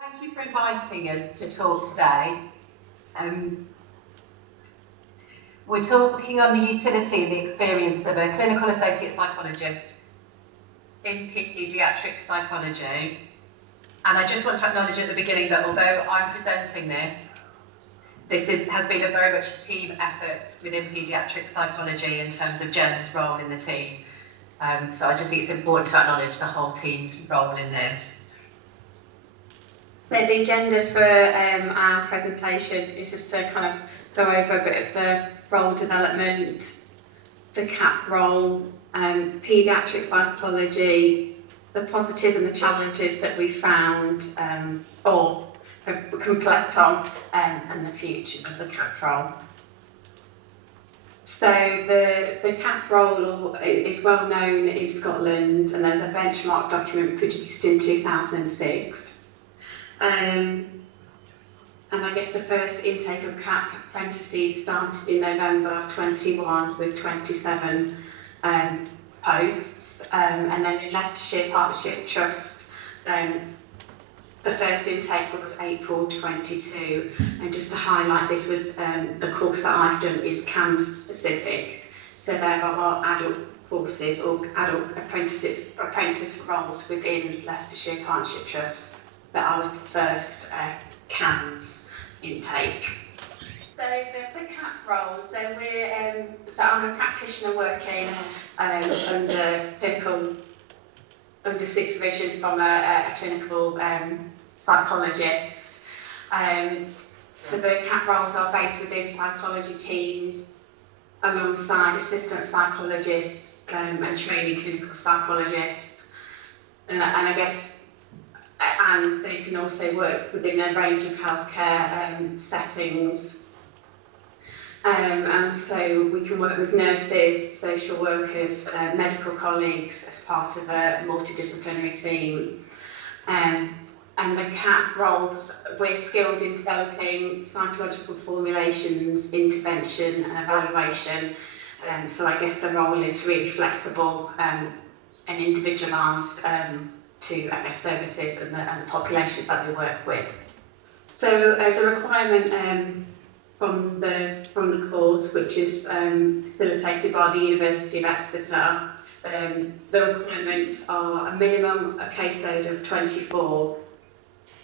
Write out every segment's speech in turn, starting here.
Thank you for inviting us to talk today. We're talking on the utility and the experience of a clinical associate psychologist in paediatric psychology. And I just want to acknowledge at the beginning that although I'm presenting this has been a very much a team effort within paediatric psychology in terms of Jen's role in the team. So I just think it's important to acknowledge the whole team's role in this. So the agenda for our presentation is just to kind of go over a bit of the role development, the CAP role, paediatric psychology, the positives and the challenges that we found or can reflect on, and the future of the CAP role. So the CAP role is well known in Scotland, and there's a benchmark document produced in 2006. And I guess the first intake of CAP apprentices started in November 21 with 27 posts, and then in Leicestershire Partnership Trust, the first intake was April 22, and just to highlight, this was the course that I've done is CAMS specific, so there are adult courses or adult apprentice roles within Leicestershire Partnership Trust, but I was the first CAMS intake. So the CAP role, so I'm a practitioner working under supervision from a clinical psychologist. So the CAP roles are based within psychology teams alongside assistant psychologists and training clinical psychologists. And I guess, and they can also work within a range of healthcare settings. And so we can work with nurses, social workers, medical colleagues as part of a multidisciplinary team. And the CAP roles, we're skilled in developing psychological formulations, intervention and evaluation. So I guess the role is really flexible and individualised to services and the populations that we work with. So as a requirement from the course, which is facilitated by the University of Exeter, the requirements are a minimum a caseload of 24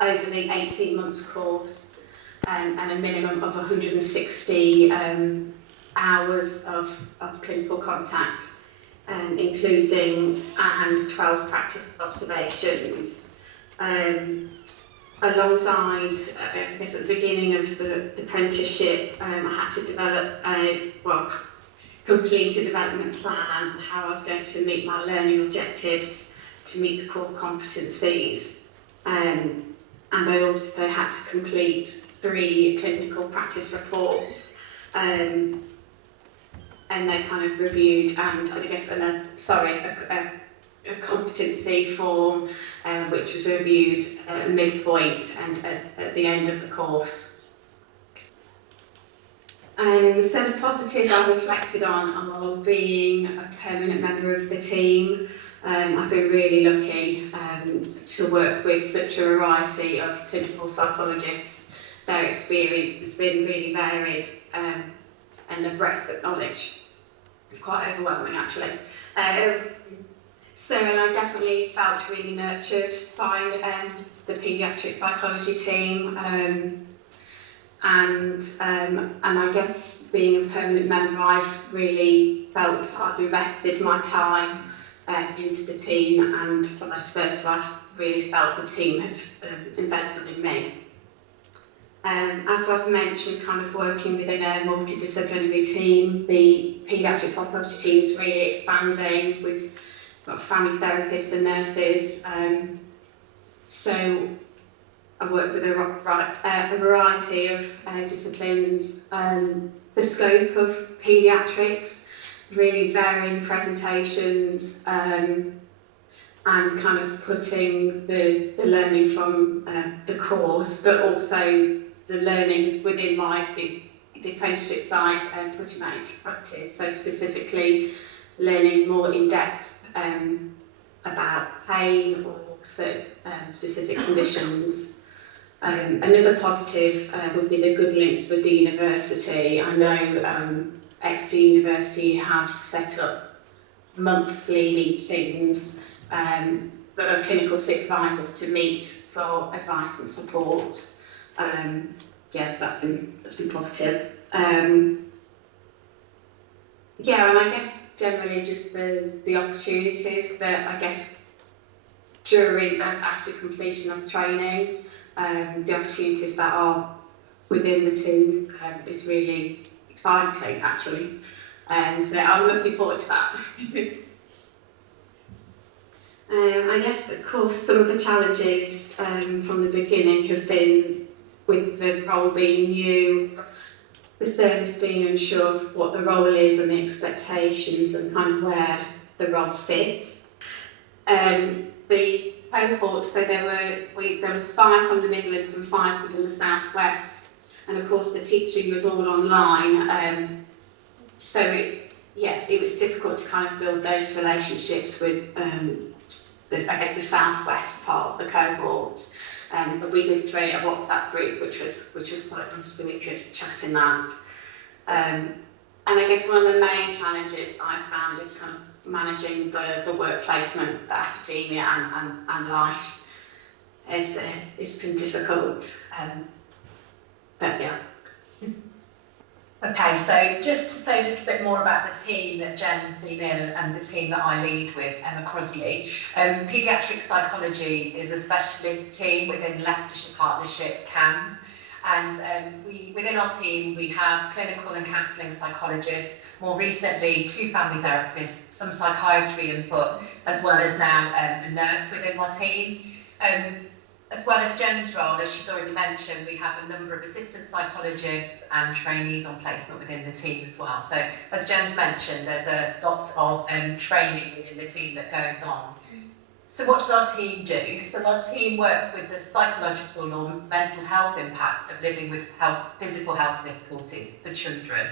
over the 18 months course, and a minimum of 160 hours of clinical contact, including 12 practice observations. Alongside, I guess at the beginning of the apprenticeship, I had to develop complete a development plan, how I was going to meet my learning objectives, to meet the core competencies. And I also had to complete 3 clinical practice reports, and they kind of reviewed, and I guess a competency form, which was reviewed at midpoint and at the end of the course. And so the positives I reflected on are being a permanent member of the team. I've been really lucky to work with such a variety of clinical psychologists. Their experience has been really varied, and the breadth of knowledge is quite overwhelming, actually. And I definitely felt really nurtured by the paediatric psychology team, and I guess being a permanent member, I've really felt I've invested my time into the team, and vice versa, I've really felt the team have invested in me. As I've mentioned, kind of working within a multidisciplinary team, the paediatric psychology team is really expanding. We've got family therapists and nurses, so I work with a variety of disciplines. The scope of paediatrics, really varying presentations, and kind of putting the learning from the course, but also the learnings within the apprenticeship side and putting that into practice. So specifically learning more in depth about pain or specific conditions. Another positive would be the good links with the university. I know Exeter University have set up monthly meetings for clinical supervisors to meet for advice and support. Yes, that's been positive. Yeah, and I guess generally just the opportunities that I guess during and after completion of training, the opportunities that are within the team is really exciting actually. And so I'm looking forward to that. I guess, of course, some of the challenges from the beginning have been with the role being new, the service being unsure of what the role is and the expectations and kind of where the role fits. The cohorts, so there was 5 from the Midlands and 5 from the South West, and of course the teaching was all online. So it was difficult to kind of build those relationships with the South West part of the cohort. But we did create a WhatsApp group, which was quite nice, so we could chat in that. And I guess one of the main challenges I found is kind of managing the work placement, the academia and life. It's been difficult. But yeah. Okay, so just to say a little bit more about the team that Jen's been in and the team that I lead with, Emma Crosley. Paediatric Psychology is a specialist team within Leicestershire Partnership CAMS, and within our team we have clinical and counselling psychologists, more recently 2 family therapists, some psychiatry input, as well as now a nurse within our team. As well as Jen's role, as she's already mentioned, we have a number of assistant psychologists and trainees on placement within the team as well. So, as Jen's mentioned, there's a lot of training within the team that goes on. So what does our team do? So our team works with the psychological or mental health impact of living with physical health difficulties for children.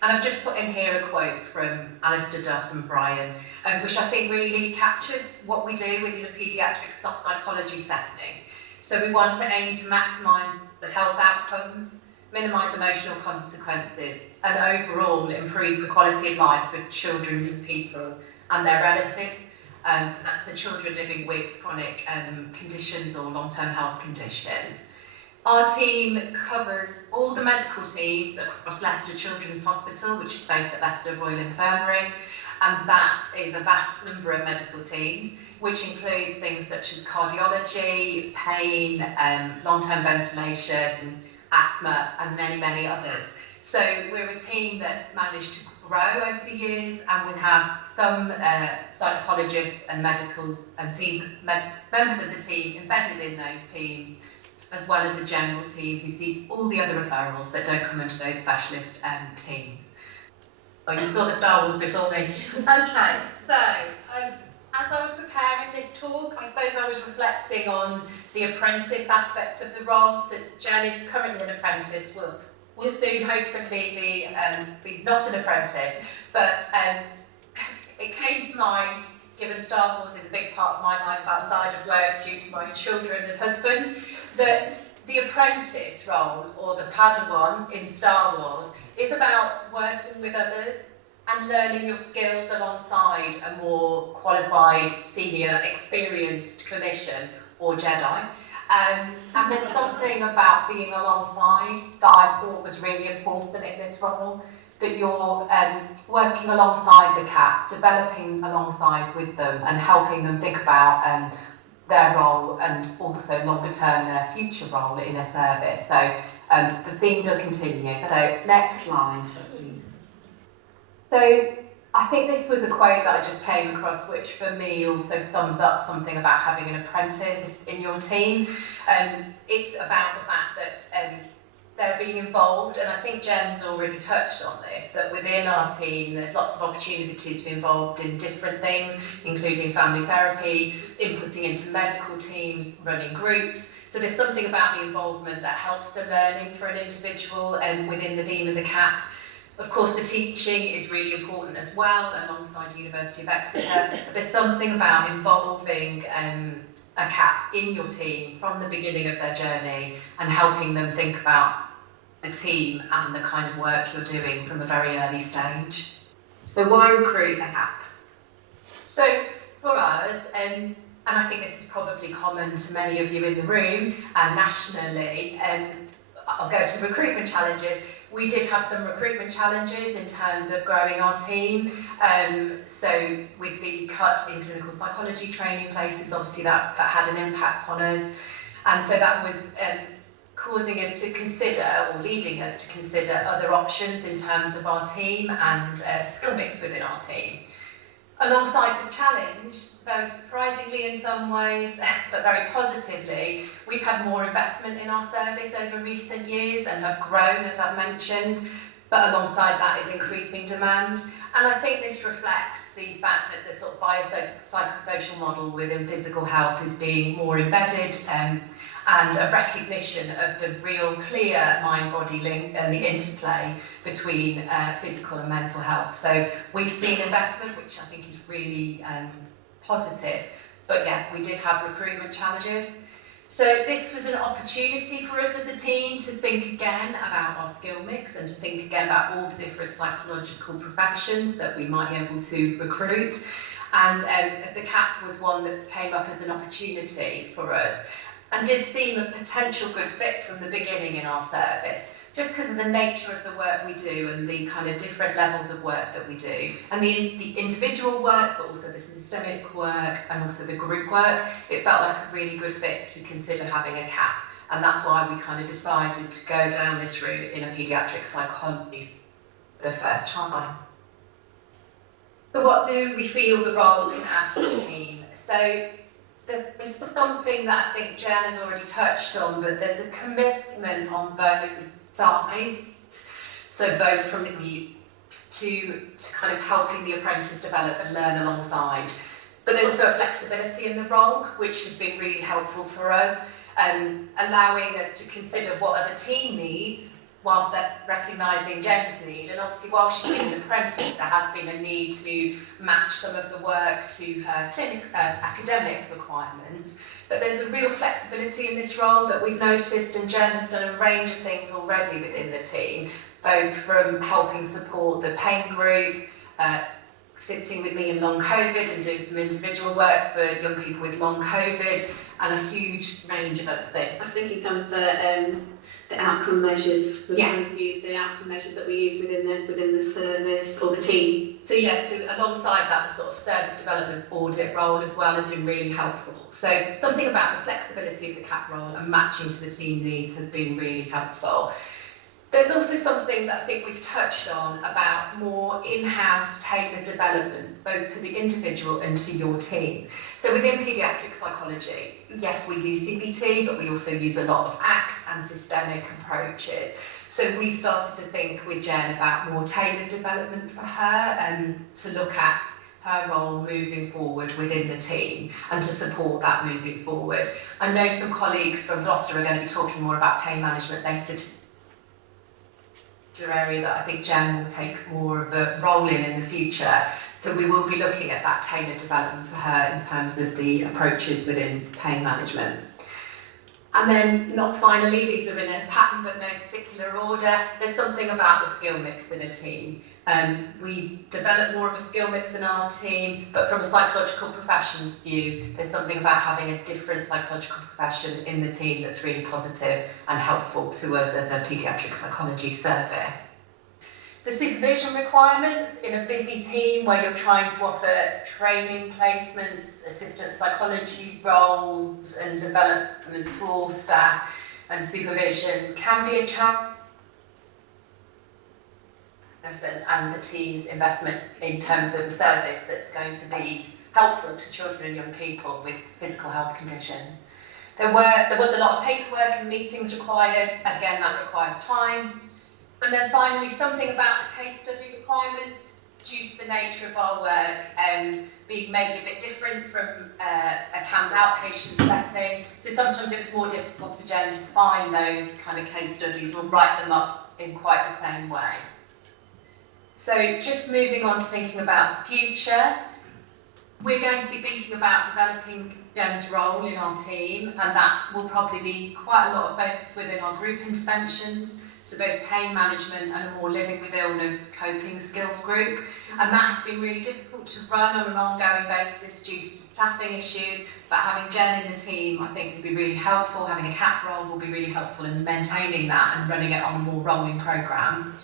And I've just put in here a quote from Alistair Duff and Brian, which I think really captures what we do within a paediatric psychology setting. So we want to aim to maximise the health outcomes, minimise emotional consequences, and overall improve the quality of life for children, young people and their relatives. That's the children living with chronic conditions or long-term health conditions. Our team covers all the medical teams across Leicester Children's Hospital, which is based at Leicester Royal Infirmary, and that is a vast number of medical teams, which includes things such as cardiology, pain, long-term ventilation, asthma, and many, many others. So we're a team that's managed to grow over the years, and we have some psychologists and medical and members of the team embedded in those teams, as well as a general team who sees all the other referrals that don't come into those specialist teams. Oh, you saw the Star Wars before me. Okay, so as I was preparing this talk, I suppose I was reflecting on the apprentice aspect of the role. So Jen is currently an apprentice. We'll soon hopefully be not an apprentice, but it came to mind, given Star Wars is a big part of my life outside of work due to my children and husband, that the apprentice role, or the Padawan in Star Wars, is about working with others and learning your skills alongside a more qualified, senior, experienced clinician or Jedi. And there's something about being alongside that I thought was really important in this role, that you're working alongside the CAP, developing alongside with them and helping them think about their role and also longer term their future role in a service. So the theme does continue. So next slide, please. So I think this was a quote that I just came across, which for me also sums up something about having an apprentice in your team. It's about the fact that they're being involved, and I think Jen's already touched on this, that within our team there's lots of opportunities to be involved in different things, including family therapy, inputting into medical teams, running groups. So there's something about the involvement that helps the learning for an individual within the team as a CAP. Of course, the teaching is really important as well, alongside University of Exeter. But there's something about involving a CAP in your team from the beginning of their journey and helping them think about the team and the kind of work you're doing from a very early stage. So why recruit a CAP? So for us, and I think this is probably common to many of you in the room and nationally, I'll go to recruitment challenges. We did have some recruitment challenges in terms of growing our team. So with the cut in clinical psychology training places, obviously that had an impact on us. And so that was causing us to consider, or leading us to consider, other options in terms of our team and skill mix within our team. Alongside the challenge, very surprisingly in some ways, but very positively, we've had more investment in our service over recent years and have grown, as I've mentioned, but alongside that is increasing demand. And I think this reflects the fact that the sort of biopsychosocial model within physical health is being more embedded, and a recognition of the real clear mind-body link and the interplay between physical and mental health. So we've seen investment, which I think is really positive. But yeah, we did have recruitment challenges. So this was an opportunity for us as a team to think again about our skill mix and to think again about all the different psychological professions that we might be able to recruit. And the CAP was one that came up as an opportunity for us, and did seem a potential good fit from the beginning in our service, just because of the nature of the work we do and the kind of different levels of work that we do, and the individual work, but also the systemic work and also the group work. It felt like a really good fit to consider having a CAP, and that's why we kind of decided to go down this route in a paediatric psychology the first time. So what do we feel the role can add to the team? So there's something that I think Jen has already touched on, but there's a commitment on both sides. So both from the to kind of helping the apprentice develop and learn alongside. But there's also a flexibility in the role, which has been really helpful for us, allowing us to consider what other team needs whilst recognising Jen's need. And obviously, while she's been an apprentice, there has been a need to match some of the work to her academic requirements. But there's a real flexibility in this role that we've noticed, and Jen has done a range of things already within the team, both from helping support the pain group, sitting with me in long COVID and doing some individual work for young people with long COVID, and a huge range of other things. I was thinking kind of the outcome measures, the outcome measures that we use within the service or the team. So yes, so alongside that, the sort of service development audit role as well has been really helpful. So something about the flexibility of the CAP role and matching to the team needs has been really helpful. There's also something that I think we've touched on about more in-house tailored development, both to the individual and to your team. So within paediatric psychology, yes, we use CBT, but we also use a lot of ACT and systemic approaches. So we started to think with Jen about more tailored development for her and to look at her role moving forward within the team and to support that moving forward. I know some colleagues from Gloucester are going to be talking more about pain management later today. Area that I think Jen will take more of a role in the future. So we will be looking at that tailored development for her in terms of the approaches within pain management. And then, not finally, these are in a pattern but no particular order, there's something about the skill mix in a team. We develop more of a skill mix in our team, but from a psychological profession's view, there's something about having a different psychological profession in the team that's really positive and helpful to us as a paediatric psychology service. The supervision requirements in a busy team where you're trying to offer training placements, assistant psychology roles and development for staff and supervision can be a challenge, and the team's investment in terms of a service that's going to be helpful to children and young people with physical health conditions. There was a lot of paperwork and meetings required. Again, that requires time. And then finally, something about the case study requirements due to the nature of our work being maybe a bit different from a CAMS outpatient setting. So sometimes it was more difficult for Jen to find those kind of case studies or write them up in quite the same way. So just moving on to thinking about the future, we're going to be thinking about developing Jen's role in our team, and that will probably be quite a lot of focus within our group interventions, so both pain management and a more living with illness coping skills group. And that has been really difficult to run on an ongoing basis due to staffing issues, but having Jen in the team I think would be really helpful. Having a CAP role will be really helpful in maintaining that and running it on a more rolling programme.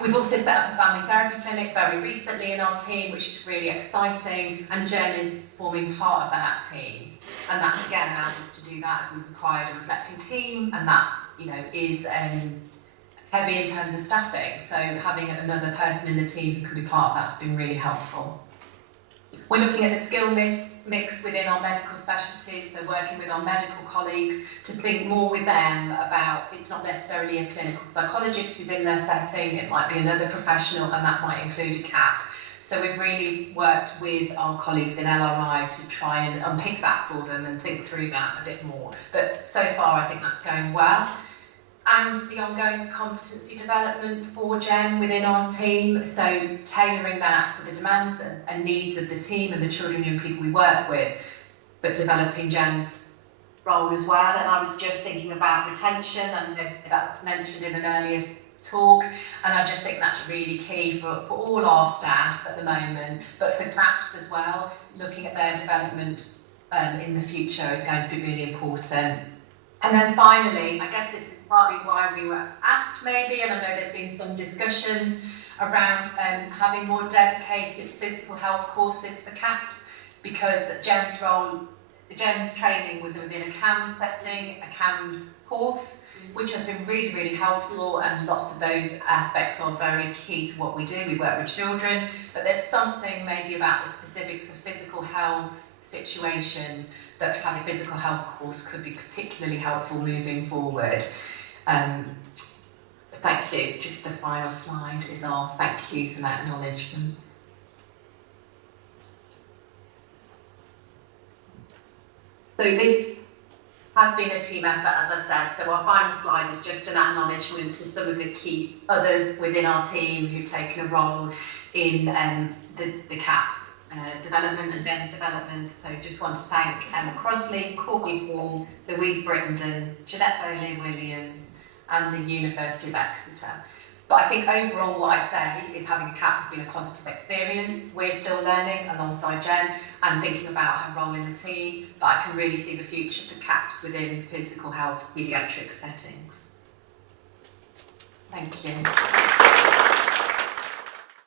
We've also set up a family therapy clinic very recently in our team, which is really exciting, and Jen is forming part of that team. And that again allows us to do that as we've required a reflecting team, and that, you know, is heavy in terms of staffing. So having another person in the team who can be part of that has been really helpful. We're looking at the skill mix within our medical specialties, so working with our medical colleagues to think more with them about, it's not necessarily a clinical psychologist who's in their setting, it might be another professional, and that might include a CAP. So we've really worked with our colleagues in LRI to try and unpick that for them and think through that a bit more. But so far I think that's going well. And the ongoing competency development for Jen within our team, so tailoring that to the demands and needs of the team and the children and young people we work with, but developing Jen's role as well. And I was just thinking about retention, and that was mentioned in an earlier talk, and I just think that's really key for all our staff at the moment, but for CAPs as well. Looking at their development in the future is going to be really important. And then finally, I guess this is partly why we were asked maybe, and I know there's been some discussions around having more dedicated physical health courses for CAPs, because Jen's training was within a CAMS setting, a CAMS course, which has been really, really helpful, and lots of those aspects are very key to what we do. We work with children, but there's something maybe about the specifics of physical health situations that having a physical health course could be particularly helpful moving forward. Thank you. Just the final slide is our thank yous and acknowledgements. So this has been a team effort, as I said. So our final slide is just an acknowledgement to some of the key others within our team who've taken a role in the CAP development and Jen's development. So just want to thank Emma Crossley, Courtney Paul, Louise Brindon, Jeanette Bowley-Williams, and the University of Exeter. But I think overall what I'd say is having a CAP has been a positive experience. We're still learning alongside Jen and thinking about her role in the team, but I can really see the future for CAPs within physical health paediatric settings. Thank you.